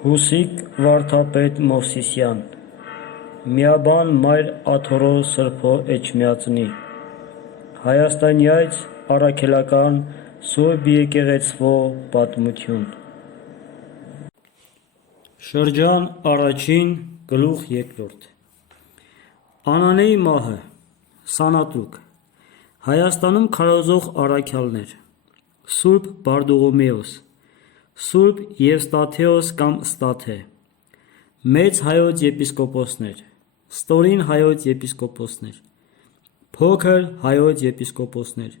Հուսիկ վարդապետ Մովսիսյան, միաբան մայր աթորո սրբո էջմիածնի, Հայաստանյայց առաքելական Սուրբ եկեղեցվո պատմություն։ Շրջան առաջին գլուխ երկրորդ։ Անանեի մահը, Սանատուկ, Հայաստանում քարոզող առաքյալներ, Սուրբ Բարդուղիմեոս, Սուրբ Եվստաթեոս կամ Ստաթե, Մեծ հայոց եպիսկոպոսներ, Ստորին հայոց եպիսկոպոսներ, Փոքր հայոց եպիսկոպոսներ,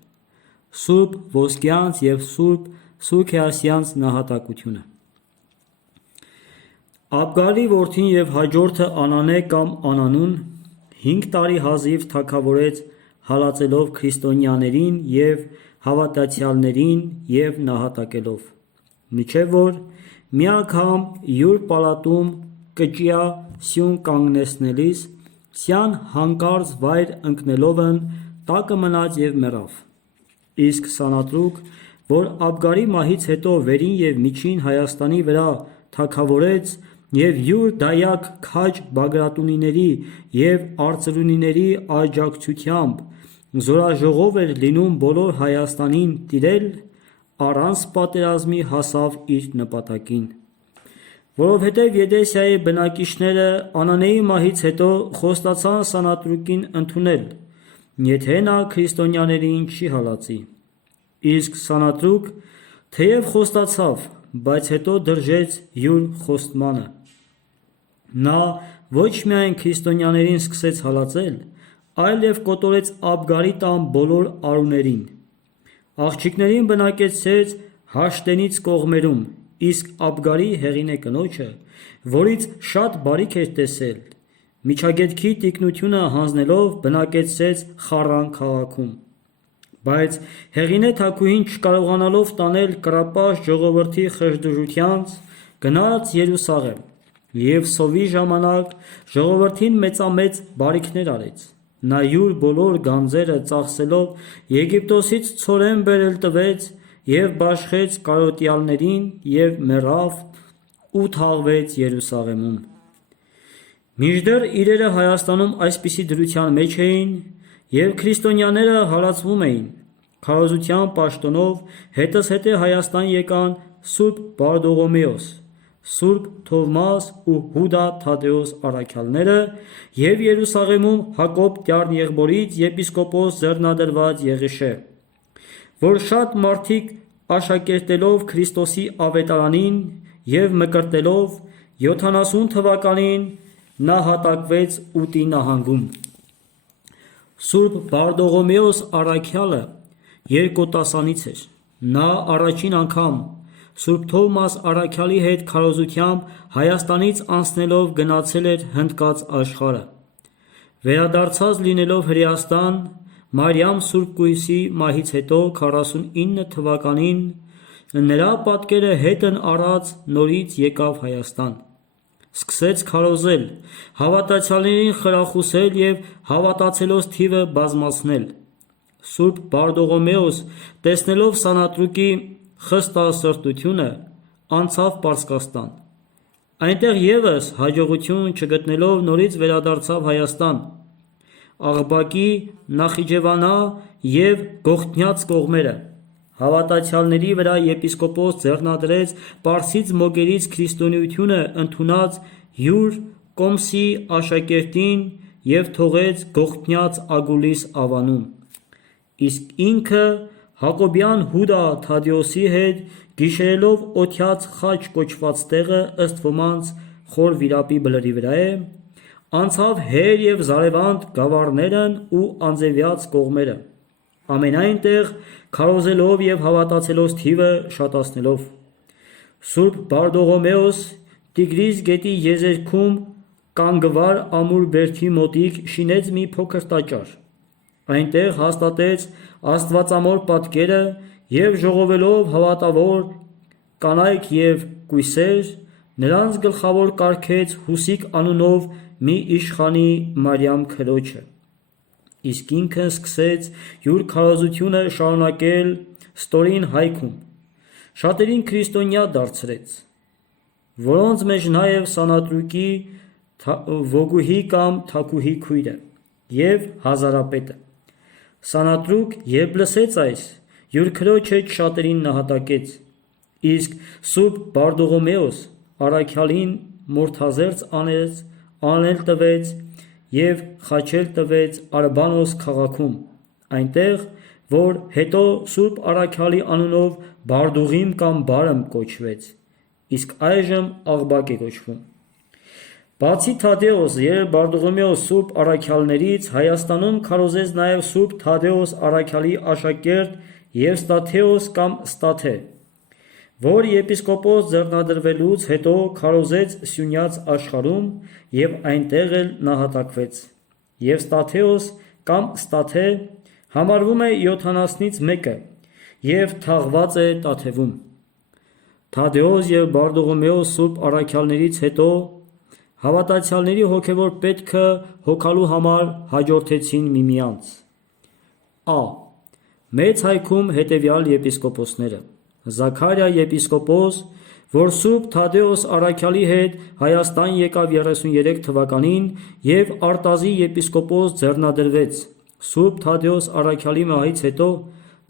Սուրբ Ոսկյանց և Սուրբ Սուքեասյանց նահատակությունը։ Աբգարի որդին և հաջորդը Անանե կամ Անանուն 5 տարի հազիվ թագավորեց հալածելով քրիստոնյաներին և հավատացյալներին և նահատակելով, մինչև որ մի անգամ յուր պալատում կճիա սյուն կանգնեցնելիս սյան հանկարծ վայր ընկնելովն տակը մնաց և մեռավ։ Իսկ Սանատուկ, որ Աբգարի մահից հետո վերին և միջին Հայաստանի վրա թագավորեց և յուր դայակ քաջ Բագրատունիների և արծրունիների աջակցությամբ զորաժողով էր լինում բոլոր Հայաստանին տիրել, առանց պատերազմի հասավ իր նպատակին։ Որովհետև Եդեսիայի բնակիչները Անանեի մահից հետո խոստացան Սանատուկին ընդունել, եթե նա քրիստոնյաներին չի հալածի։ Իսկ Սանատուկ թեև խոստացավ, բայց հետո դրժեց յուր խոստմանը։ Նա ոչ միայն քրիստոնյաներին սկսեց հալածել, այլև կոտորեց Աբգարի տան բոլոր արուներին։ Աղջիկներին բնակեցրեց Հաշտենից կողմերում, իսկ Աբգարի հեղինե կնոջը, որից շատ բարիք էր տեսել, միջագետքի տիկնությունը հանձնելով բնակեցրեց Խառան քաղաքում։ Բայց հեղինե թագուհին չկարողանալով տանել կռապաշտ ժողովրդի խժդժությանց, գնաց Երուսաղեմ և սովի ժամանակ ժողովրդին մեծամեծ բարիքներ արեց։ Նա յուր բոլոր գանձերը ծախսելով Եգիպտոսից ցորեն բերել տվեց և բաշխեց կարոտյալներին և մեռավ ու թաղվեց Երուսաղեմում։ Մինչդեռ իրերը Հայաստանում այսպիսի դրության մեջ էին և քրիստոնյաները հալածվում էին, քարոզության պաշտոնով հետզհետե Հայաստան եկան Սուրբ Բարդուղիմեոս, Սուրբ Թովմաս ու Հուդա Թադեոս առաքյալները և Երուսաղեմում Հակոբ Դյարնեղբորից եպիսկոպոս ձեռնադրված Եղիշե, որ շատ մարդիկ աշակերտելով Քրիստոսի ավետարանին և մկրտելով 70 թվականին նահատակվեց Ուտի նահանգում։ Սուրբ Բարդուղիմեոս առաքյալը երկոտասանից էր։ Նա առաջին անգամ Սուրբ Թովմաս առաքյալի հետ քարոզությամբ Հայաստանից անցնելով գնացել էր հնդկած աշխարհը։ Վերադարձած լինելով Հրեաստան, Մարիամ Սուրբ Կույսի մահից հետո 49 թվականին նրա պատկերը հետն առած նորից եկավ Հայաստան։ Սկսեց քարոզել, հավատացյալներին խրախուսել և հավատացելոց թիվը բազմացնել։ Սուրբ Բարդուղիմեոս, տեսնելով Սանատուկի խստասրտությունը, անցավ Պարսկաստան։ Այնտեղ ևս հաջողություն չգտնելով նորից վերադարձավ Հայաստան, Աղբակի, Նախիջևանա և Գողթնյաց կողմերը։ Հավատացյալների վրա եպիսկոպոս ձեռնադրեց պարսից մոգերից քրիստոնեությունը ընդունած յուր Կոմսի աշակերտին և թողեց Գողթնյաց Ագուլիս ավանում։ Իսկ ինքը հակոբյան Հուդա Թադեոսի հետ գիշերելով Օթյաց խաչ կոչված տեղը, ըստ ոմանց Խոր Վիրապի բլրի վրա է, անցավ Հեր և Զարևանդ գավառներն ու Անձևյաց կողմերը, ամենայն տեղ քարոզելով և հավատացելոց թիվը շատացնելով։ Սուրբ Բարդուղիմեոս Տիգրիս գետի եզերքում Կանգվար ամուր բերդի մոտիկ շինեց մի փոքր տաճար։ Այնտեղ հաստատեց աստվածամոր պատկերը և ժողովելով հավատավոր կանայք և կույսեր, նրանց գլխավոր կարգեց Հուսիկ անունով մի իշխանի Մարիամ քրոջը։ Իսկ ինքը սկսեց յուր քարոզությունը շարունակել Ստորին Հայքում, շատերին քրիստոնյա դարձրեց, որոնց մեջ նաև Սանատրուկի Վոգուհի կամ Թակուհի քույրը և Հազարապետը։ Սանատրուկ, երբ լսեց այս, յուր քրոջ հետ շատերին նահատակեց, իսկ Սուրբ Բարդողոմեոս առաքյալին մորթազերծ անել տվեց և խաչել տվեց Արբանոս քաղաքում, այնտեղ, որ հետո Սուրբ առաքյալի անունով Բարդուղիմ կամ Բարմ կոչվեց, իսկ այժմ Աղբակ է կոչվում։ Բացի Թադեոս և Բարդուղիմեոս սուրբ առաքյալներից, Հայաստանում քարոզեց նաև Սուրբ Թադեոս առաքյալի աշակերտ Եվստաթեոս կամ Ստաթե, որ եպիսկոպոս ձեռնադրվելուց հետո քարոզեց Սյունյաց աշխարհում և այնտեղ էլ նահատակվեց։ Եվստաթեոս կամ Ստաթե համարվում է 70-նից մեկը և թաղված է Տաթևում։ Թադեոս և Բարդուղիմեոս սուրբ առաքյալներից հետո հավատացյալների հոգևոր պետքը հոգալու համար հաջորդեցին միմյանց։ Ա. Մեծ հայքում հետևյալ եպիսկոպոսները. Զաքարիա եպիսկոպոս, որ Սուրբ Թադեոս առաքյալի հետ Հայաստան եկավ 33 թվականին և Արտազի եպիսկոպոս ձեռնադրվեց։ Սուրբ Թադեոս առաքյալի մահից հետո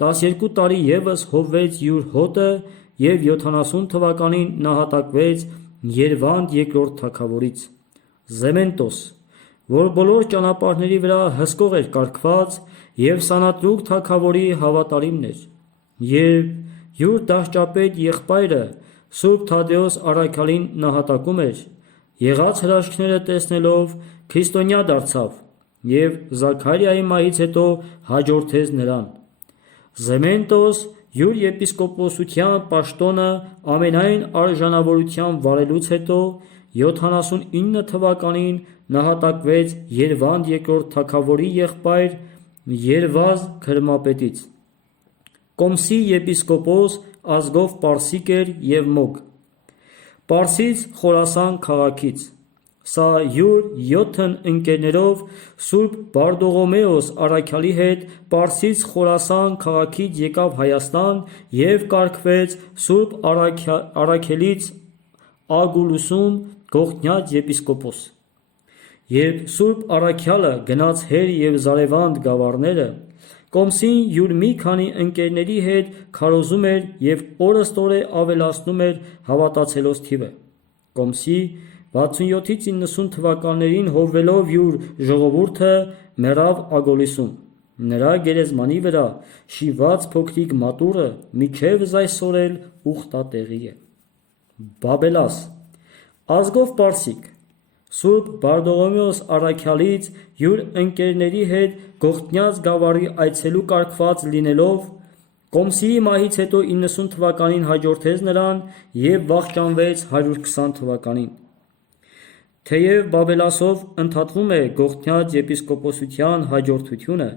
12 տարի ևս հովվեց յուր հոտը և 70 թվականին նահատակվեց Երվանդ երկրորդ թագավորից։ Զեմենտոս, որ բոլոր ճանապարհների վրա հսկող էր կարգված և Սանատրուկ թագավորի հավատարիմն էր, երբ յուր դահճապետ եղբայրը Սուրբ Թադեոս առաքյալին նահատակում էր, եղած հրաշքները տեսնելով քրիստոնյա դարձավ և Զաքարիայի մահից հետո հաջորդեց նրան։ Զեմենտոս յուր եպիսկոպոսության պաշտոնը ամենայն արժանավորությամբ վարելուց հետո 79 թվականին նահատակվեց Երվանդ երկրորդ թագավորի եղբայր Երվազդ քրմապետից։ Կոմսի եպիսկոպոս ազգով պարսիկ էր և մոգ։ Պարսից Խորասան քաղաքից։ Սա յուր 7 ընկերներով Սուրբ Բարդողոմեոս առաքյալի հետ Պարսից Խորասան քաղաքից եկավ Հայաստան և կարգվեց Սուրբ առաքելից Ագուլուսում Գողթնյաց եպիսկոպոս։ Երբ Սուրբ առաքյալը գնաց Հեր և Զարևանդ գավառները, Կոմսին յուր մի քանի ընկերների հետ քարոզում էր և օրըստօրե ավելացնում էր հավատացյալոց թիվը։ Կոմսի 67-ից 90 թվականներին հովվելով յուր ժողովուրդը մեռավ Ագոլիսում։ Նրա գերեզմանի վրա շիված փոքրիկ մատուռը մինչև այսօր էլ ուխտատեղի է։ Բաբելաս, ազգով պարսիկ, Սուրբ Բարդողոմեոս առաքյալից յուր ընկերների հետ Գողթնյաց գավառի այցելու կարգված լինելով, Կոմսիի մահից հետո 90 թվականին հաջորդեց նրան և վախճանվեց 120 թվականին։ Թեև Բաբելասով ընդհատվում է Գողթնյաց եպիսկոպոսության հաջորդությունը,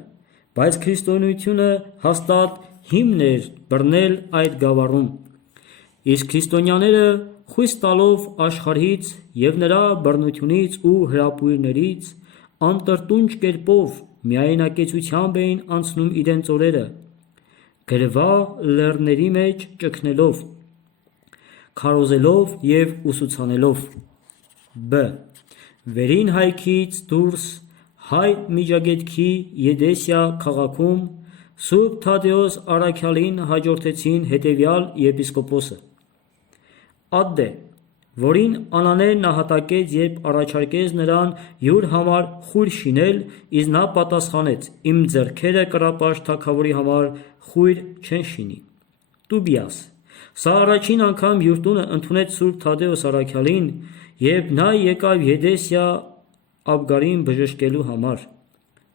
բայց քրիստոնեությունը հաստատ հիմն էր բռնել այդ գավառում, իսկ քրիստոնյաները խույս տալով աշխարհից և նրա բռնությունից ու հրապույրներից անտրտունջ կերպով միայնակեցությամբ էին անցնում իրենց օրերը, գրվա լեռների մեջ ճգնելով, քարոզելով և ուսուցանելով։ Բ. Վերին հայքից դուրս Հայ Միջագետքի Եդեսիա քաղաքում Սուրբ Թադեոս առաքյալին հաջորդեցին հետևյալ եպիսկոպոսը. Ադդե, որին Անանեն նահատակեց, երբ առաջարկեց նրան յուր համար խույր շինել, իսկ նա պատասխանեց. «Իմ ձեռքերը կռապաշտ թագավորի համար խույր չեն շինի»։ Տուբիաս, սա առաջին անգամ յուր տունը ընդունեց Սուրբ Թադեոս առաքյալին, երբ նա եկավ Եդեսիա Աբգարին բժշկելու համար։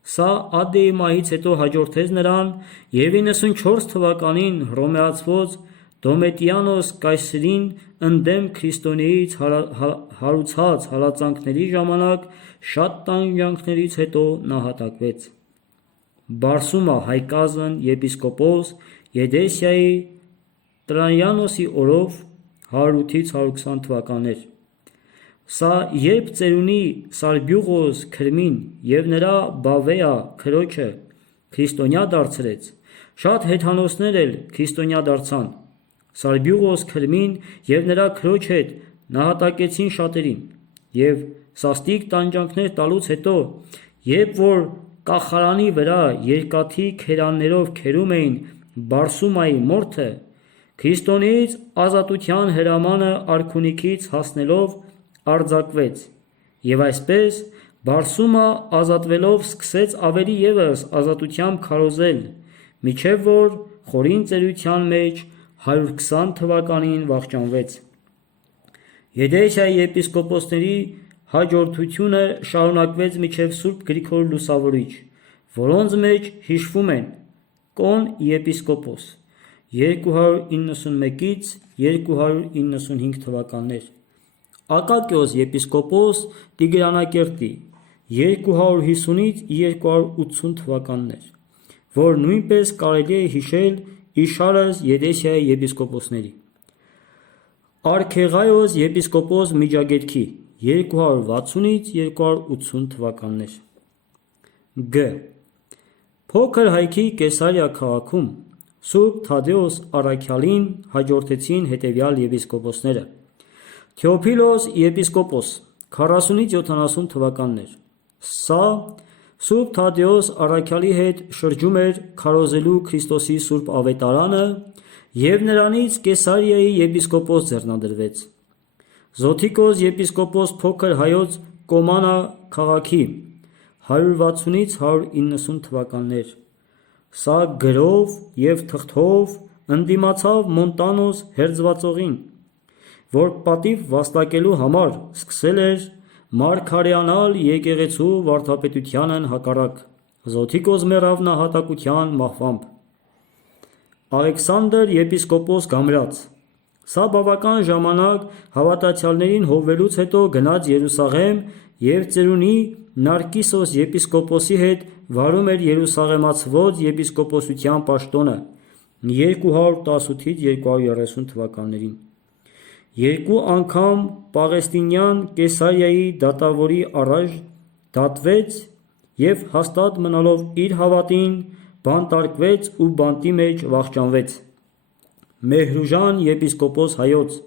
Սա Ադդեի մահից հետո հաջորդեց նրան և 94 թվականին հռոմեացված Դոմետիանոս կայսրին ընդդեմ քրիստոնեից հարուցած հալածանքների ժամանակ շատ տանջանքներից հետո նահատակվեց։ Բարսումա Հայկազն եպիսկոպոս Եդեսիայի Տրայանոսի օրով 108-ից 120 թվականներ։ Սա երբ ծերունի Սարբյուղոս Քրմին և նրա Բավեա քրոջը քրիստոնյա դարձրեց, շատ հեթանոսներ էլ քրիստոնյա դարձան։ Սարբյուղոս Քրմին և նրա քրոջ հետ նահատակեցին շատերին, և սաստիկ տանջանքներ տալուց հետո, երբ որ կախարանի վրա երկաթի քերաններով քերում էին Բարսումայի մորթը, Քրիստոնից ազատության հրամանը արքունիքից հասնելով արձակվեց, և այսպես Բարսումը ազատվելով սկսեց ավելի ևս ազատությամբ քարոզել, մինչև որ խորին ծերության մեջ 120 թվականին վախճանվեց։ Եդեսիայի եպիսկոպոսների հաջորդությունը շարունակվեց մինչև Սուրբ Գրիգոր Լուսավորիչ, որոնց մեջ հիշվում են Կոն եպիսկոպոս 291-ից 295 թվականներ, Ակակիոս եպիսկոպոս Տիգրանակերտի 250-ից 280 թվականներ, որ նույնպես կարելի է հիշել իշարս Եդեսիայի եպիսկոպոսների, Արքեղայոս եպիսկոպոս Միջագետքի 260-ից 280 թվականներ։ Գ. Փոքր հայքի Կեսարիա քաղաքում Սուրբ Թադեոս առաքյալին հաջորդեցին հետևյալ եպիսկոպոսները. Թեոփիլոս եպիսկոպոս 40-ից 70 թվականներ, սա Սուրբ Թադեոս առաքյալի հետ շրջում էր քարոզելու Քրիստոսի Սուրբ Ավետարանը, և նրանից Կեսարիայի եպիսկոպոս ձեռնադրվեց։ Զոթիկոս եպիսկոպոս Փոքր Հայոց Կոմանա քաղաքի 160-ից 190 թվականներ, սա գրով և թղթով ընդդիմացավ Մոնտանոս հերձվածողին, որ պատիվ վաստակելու համար սկսել էր մարգարեանալ եկեղեցու վարդապետությանն հակառակ, Զոթիկոս մեռավ նահատակության մահվամբ։ Ալեքսանդր եպիսկոպոս Գամրաց, սա բավական ժամանակ հավատացյալներին հովվելուց հետո գնաց Երուսաղեմ և ծերունի Նարկիսոս եպիսկոպոսի հետ վարում էր Երուսաղեմացվոց եպիսկոպոսության պաշտոնը 218-ից 230 թվականներին։ Երկու անգամ Պաղեստինյան Կեսարիայի դատավորի առաջ դատվեց և հաստատ մնալով իր հավատին բանտարկվեց ու բանտի մեջ վախճանվեց։ Մեհրուժան եպիսկոպոս Հայոց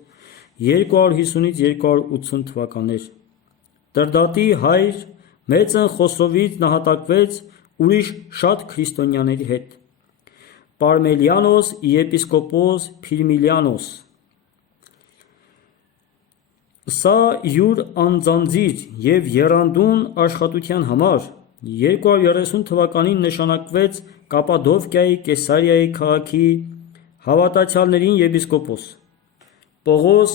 250-ից 280 թվականներ, Տրդատի հայր Մեծն Խոսրովից նահատակվեց ուրիշ շատ քրիստոնյաների հետ։ Պարմելիանոս եպիսկոպոս Փիրմիլիանոս, սա յուր անձանձիր և եռանդուն աշխատության համար 230 թվականին նշանակվեց Կապադովկիայի Կեսարիայի քաղաքի հավատացյալներին եպիսկոպոս։ Պողոս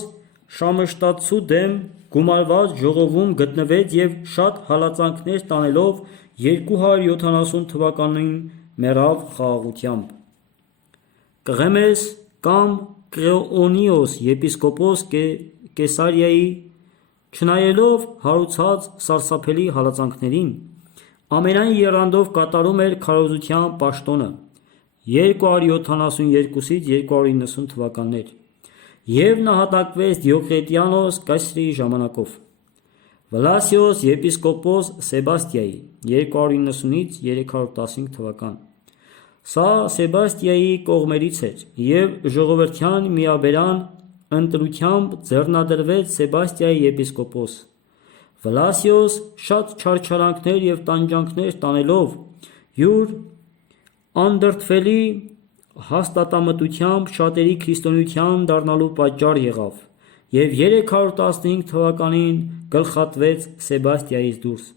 Շամշտացու դեմ գումարված ժողովում գտնվեց և շատ հալածանքներ տանելով 270 թվականին մեռավ խաղաղությամբ։ Կղեմես կամ Կրեոնիոս եպիսկոպոս Կեսարիայի, չնայելով հարուցած սարսափելի հալածանքներին, ամենայն եռանդով կատարում էր քարոզության պաշտոնը 272-ից 290 թվականներ և նահատակվեց Դիոկլետիանոս Կեսարիի ժամանակով։ Վլասիոս եպիսկոպոս Սեբաստիայի 290-ից 315 թվական, սա Սեբաստիայի կողմերից էր և ժողովրդյան միաբերան ընտրությամբ ձեռնադրվեց Սեբաստիայի եպիսկոպոս։ Վլասիոս շատ չարչարանքներ և տանջանքներ տանելով յուր անդրդվելի հաստատամտությամբ շատերի քրիստոնեության դառնալու պատճառ եղավ և 315 թվականին գլխատվեց Սեբաստիայից դուրս։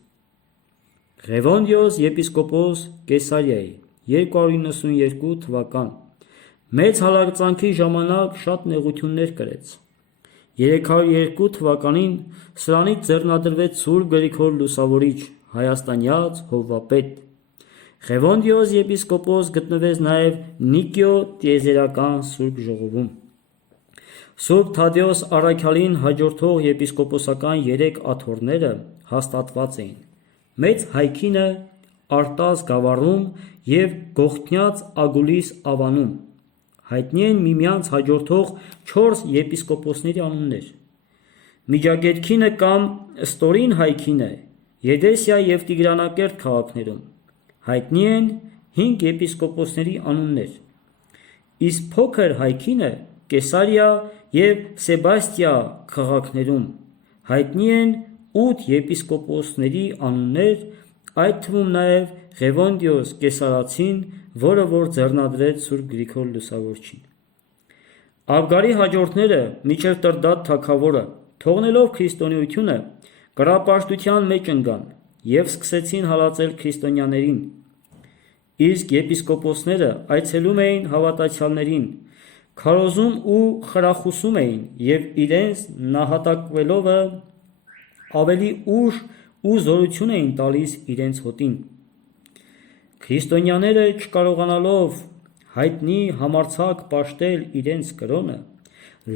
Ղևոնդիոս եպիսկոպոս Կեսարիայի 292 թվական, մեծ հալածանքի ժամանակ շատ նեղություններ կրեց։ 302 թվականին սրանից ձեռնադրվեց Սուրբ Գրիգոր Լուսավորիչ, հայաստանյաց հովվապետ։ Ղևոնդիոս եպիսկոպոս գտնվեց նաև Նիկիո տիեզերական Սուրբ ժողովում։ Սուրբ Թադեոս առաքյալին հաջորդող եպիսկոպոսական 3 աթոռները հաստատված էին Մեծ Հայքինը Արտաս գավառում և Գողթնյաց Ագուլիս ավանում։ Հայտնի են միմյանց հաջորդող 4 եպիսկոպոսների անուններ։ Միջագետքինը կամ Ստորին Հայքինը Եդեսիա և Տիգրանակերտ քաղաքներում հայտնի են 5 եպիսկոպոսների անուններ, իսկ Փոքր Հայքինը Կեսարիա և Սեբաստիա քաղաքներում։ Հայտնի են 8 եպիսկոպոսների անուններ, այդ թվում նաև Ղևոնդիոս Կեսարացին, որը որ ձեռնադրեց Սուրբ Գրիգոր Լուսավորչին։ Աբգարի հաջորդները մինչև Տրդատ թագավորը, թողնելով քրիստոնեությունը, կռապաշտության մեջ ընկան և սկսեցին հալածել քրիստոնյաներին, իսկ եպիսկոպոսները այցելում էին հավատացյալներին, քարոզում ու խրախուսում էին և իրենց նահատակվելովը ավելի ուժ ու զորություն էին տալիս իրենց հոտին։ Քրիստոնյաները չկարողանալով հայտնի համարձակ պաշտել իրենց կրոնը,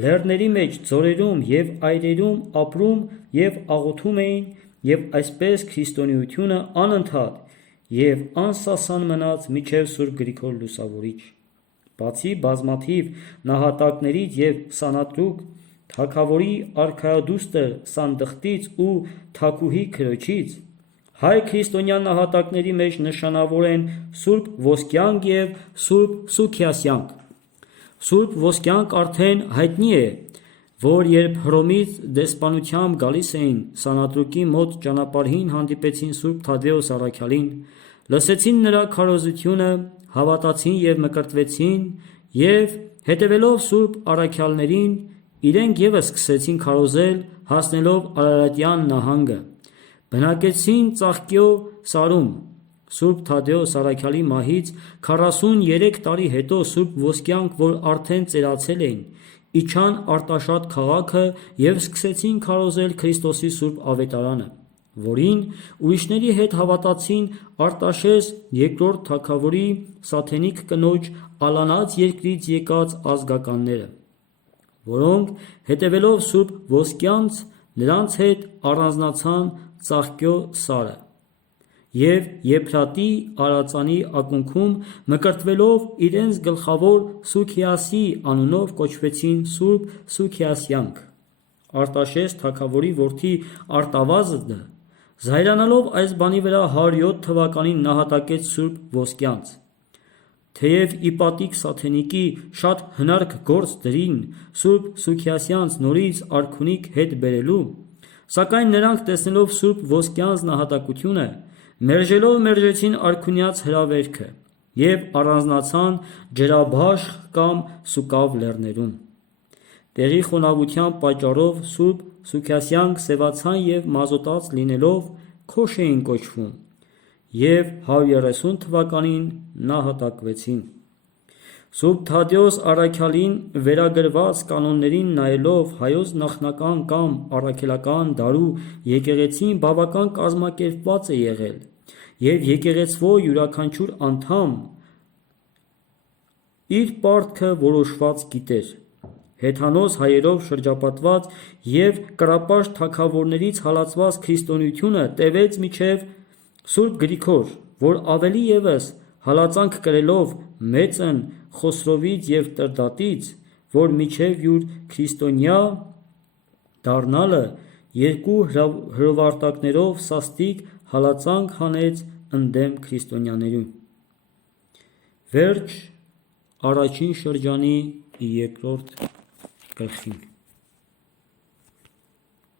լեռների մեջ, ձորերում և այրերում ապրում և աղոթում էին, և այսպես քրիստոնեությունը անընդհատ և անսասան մնաց մինչև Սուրբ Գրիգոր Լուսավորիչ։ Բացի բազմաթիվ նահատակներից և սանատրուկ թագավորի արքայադուստր Սանդխտից ու թագուհի քրոջից, հայ քրիստոնյա նահատակների մեջ նշանավոր են Սուրբ Ոսկյանք և Սուրբ Սուքիասյանք։ Սուրբ Ոսկյանք արդեն հայտնի է, որ երբ Հռոմից դեսպանությամբ գալիս էին սանատրուկի մոտ ճանապարհին հանդիպեցին Սուրբ Թադեոս առաքյալին, լսեցին նրա քարոզությունը, հավատացին և մկրտվեցին և հետևելով Սուրբ առաքյալներին, իրենք ևս սկսեցին քարոզել, հասնելով Արարատյան նահանգը, բնակեցին Ծաղկյո սարում։ Սուրբ Թադեոս առաքյալի մահից 43 տարի հետո Սուրբ Ոսկյանք, որ արդեն ծերացել էին, իջան Արտաշատ քաղաքը և սկսեցին քարոզել Քրիստոսի Սուրբ Ավետարանը, որին ուրիշների հետ հավատացին Արտաշես II թագավորի սաթենիկ կնոջ Ալանած երկրից եկած ազգականները, որոնք հետևելով Սուրբ Ոսկյանց նրանց հետ առանձնացան Ծաղկյո սարը և Եփրատի արածանի ակունքում մկրտվելով իրենց գլխավոր Սուքիասի անունով կոչվեցին Սուրբ Սուքիասյանք։ Արտաշես թագավորի որդի Արտավազդը զայրանալով այս բանի վրա 107 թվականին նահատակեց Սուրբ Ոսկյանց։ Թեև Իպատիկ Սաթենիկի շատ հնարք գործ դրին Սուրբ Սուքիասյանց նորից արքունիք հետ բերելու, սակայն նրանք տեսնելով Սուրբ Ոսկյանց նահատակությունը, մերժեցին արքունյաց հրավերքը և առանձնացան Ջրաբաշխ կամ Սուկավ լեռներում։ Տեղի խոնավության պատճառով Սուրբ Սուքիասյանք սևացան և մազոտած լինելով քոշ էին կոչվում և 130 թվականին նահատակվեցին։ Սուրբ Թադեոս առաքյալին վերագրված կանոններին նայելով հայոց նախնական կամ առաքելական դարու եկեղեցին բավական կազմակերպված է եղել և եկեղեցվո յուրաքանչյուր անդամ իր պարտքը որոշված գիտեր։ Հեթանոս հայերով շրջապատված և կռապաշտ թագավորներից հալածված քրիստոնեությունը տևեց մինչև Սուրբ Գրիգոր, որ ավելի ևս հալածանք կրելով մեծն Խոսրովից և Տրդատից, որ մինչև յուր քրիստոնյա դառնալը երկու հրովարտակներով սաստիկ հալածանք հանեց ընդդեմ քրիստոնյաներին։ Վերջ առաջին շրջանի 2-րդ գլխին։